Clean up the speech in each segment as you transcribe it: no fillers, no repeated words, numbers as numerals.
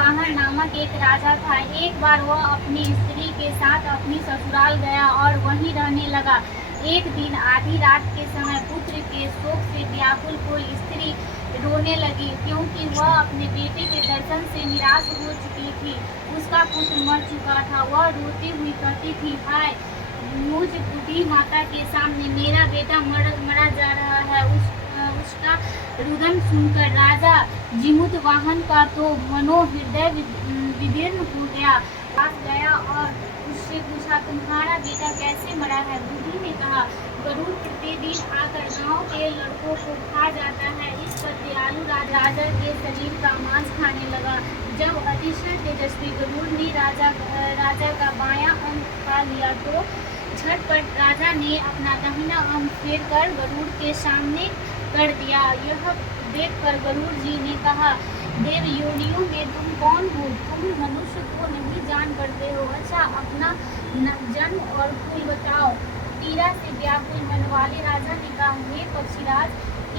वाहन नामक एक राजा था। एक बार वह अपनी स्त्री के साथ अपनी ससुराल गया और वहीं रहने लगा। एक दिन आधी रात के समय पुत्र के शोक से व्याकुल कोई स्त्री रोने लगी, क्योंकि वह अपने बेटे के दर्शन से निराश हो चुकी थी। उसका पुत्र मर चुका था। वह रोती हुई कहती थी, हाय मुझ बूढ़ी माता के सामने मेरा बेटा मरा जा रहा है। उसका रुदन सुनकर राजा जिमुतवाहन का तो मनोहृदय विदीर्ण हो गया। पास गया और उससे पूछा, तुम्हारा बेटा कैसे मरा है? बूढ़ी ने कहा, गरुड़ प्रतिदिन आकर गांव के लड़कों को खा जाता है। इस पर दयालु राजा के शरीर का मांस खाने लगा। जब अतिशय तेजस्वी गरुड़ ने राजा का बायां अंग खा लिया तो झटपट राजा ने अपना दाहिना अंग फेर कर गरुड़ के सामने कर दिया। यह देखकर गरुड़ जी ने कहा, देव योनियों में तुम कौन हो? तुम मनुष्य को नहीं जान पड़ते हो। अच्छा, अपना जन्म और कुल बताओ। पीड़ा से व्याकुल मन वाले राजा ने कहा, हे पक्षीराज,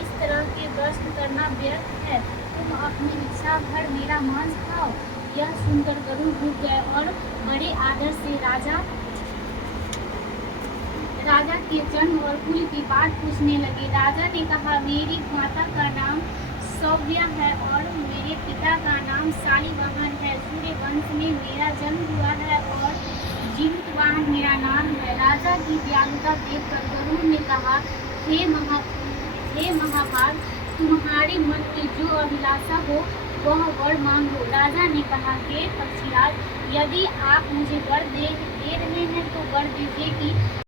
इस तरह के प्रश्न करना व्यर्थ है। तुम अपनी इच्छा भर मेरा मांस खाओ। यह सुनकर गरुड़ रुक गए और बड़े आदर से राजा के जन्म और कुल की बात पूछने लगे। राजा ने कहा, मेरी माता का नाम सौव्या है और मेरे पिता का नाम शालिवाहन है। सूर्य वंश में मेरा जन्म हुआ है और जिमुतवाहन मेरा नाम है। राजा की दयालुता देखकर गरुड़ ने कहा, हे महाभाग, तुम्हारे मन में जो अभिलाषा हो वह वर मांगो। राजा ने कहा, हे पक्षीराज, यदि आप मुझे वर दे रहे हैं तो वर दीजिए कि